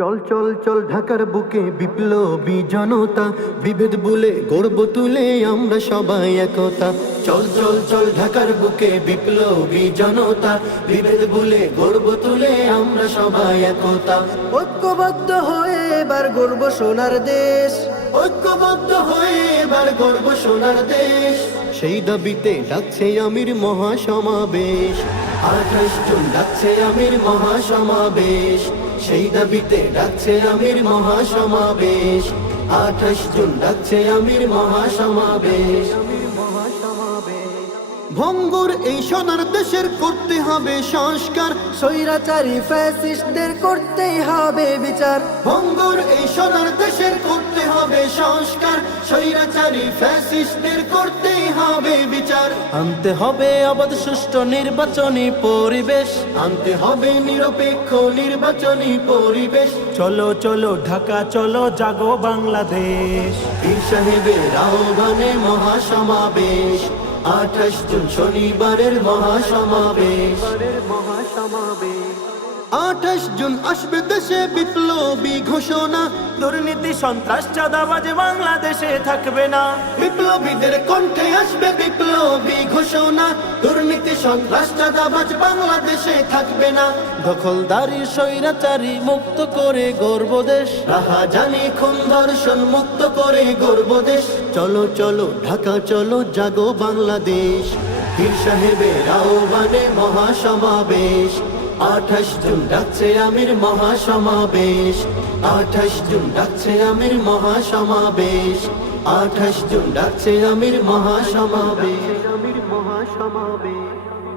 চল চল চল ঢাকার বুকে বিপ্লবী জনতা, বিভেদ বলে গর্ব তুলে আমরা সবাই একতা। চল চল চল ঢাকার বুকে বিপ্লবী জনতা, বিভেদ বলে গর্ব তুলে আমরা সবাই একতা। ঐক্যবদ্ধ হয়ে এবার গর্ব সোনার দেশ। ঐক্যবদ্ধ হয়ে এবার গর্ব সোনার দেশ। সেই দাবিতে ডাকছে আমির মহাসমাবেশ। আঠাশ জুন ডাকছে আমির মহাসমাবেশ। সেই দাবিতে ডাকছে আমির মহাসমাবেশ। আঠাশ জুন ডাকছে আমির মহাসমাবেশ। ভঙ্গুর এই সোনার দেশের করতে হবে সংস্কার। স্বৈরাচারী ফ্যাসিস্টদের করতে হবে বিচার। ভঙ্গুর এই সোনার দেশের করতে হবে সংস্কার। স্বৈরাচারী ফ্যাসিস্টদের বিচার আনতে হবে অবাধ সুষ্ঠু নির্বাচনী পরিবেশ। আনতে হবে নিরপেক্ষ নির্বাচনী পরিবেশ। চলো চলো ঢাকা চলো জাগো বাংলাদেশ। পীর সাহেবের আহ্বানে মহাসমাবেশ। আঠাশ জুন শনিবারের মহাসমাবেশ। আঠাশ জুন আসবে দেশে বিপ্লবী ঘোষণা। দুর্নীতি সন্ত্রাস চাঁদাবাজ বাংলাদেশে থাকবে না। বিপ্লবীদের কণ্ঠে আসবে বিপ্লবী ঘোষণা। দুর্নীতি সন্ত্রাস চাঁদাবাজ বাংলাদেশে থাকবে না। দখলদারি স্বৈরাচারী মুক্ত করে গর্ব দেশ। রাহা জানি খুন ধর্ষণ মুক্ত করে গর্ব দেশ। চলো চলো ঢাকা চলো জাগো বাংলাদেশ। পীর সাহেবের আহ্বানে মহাসমাবেশ। আঠাশ জুন ডাকছে আমির মহাসমাবেশ। আঠাশ জুন ডাকছে আমির মহাসমাবেশ। আঠাশ জুন ডাকছে আমির মহাসমাবেশ। আমির মহাসমাবেশ।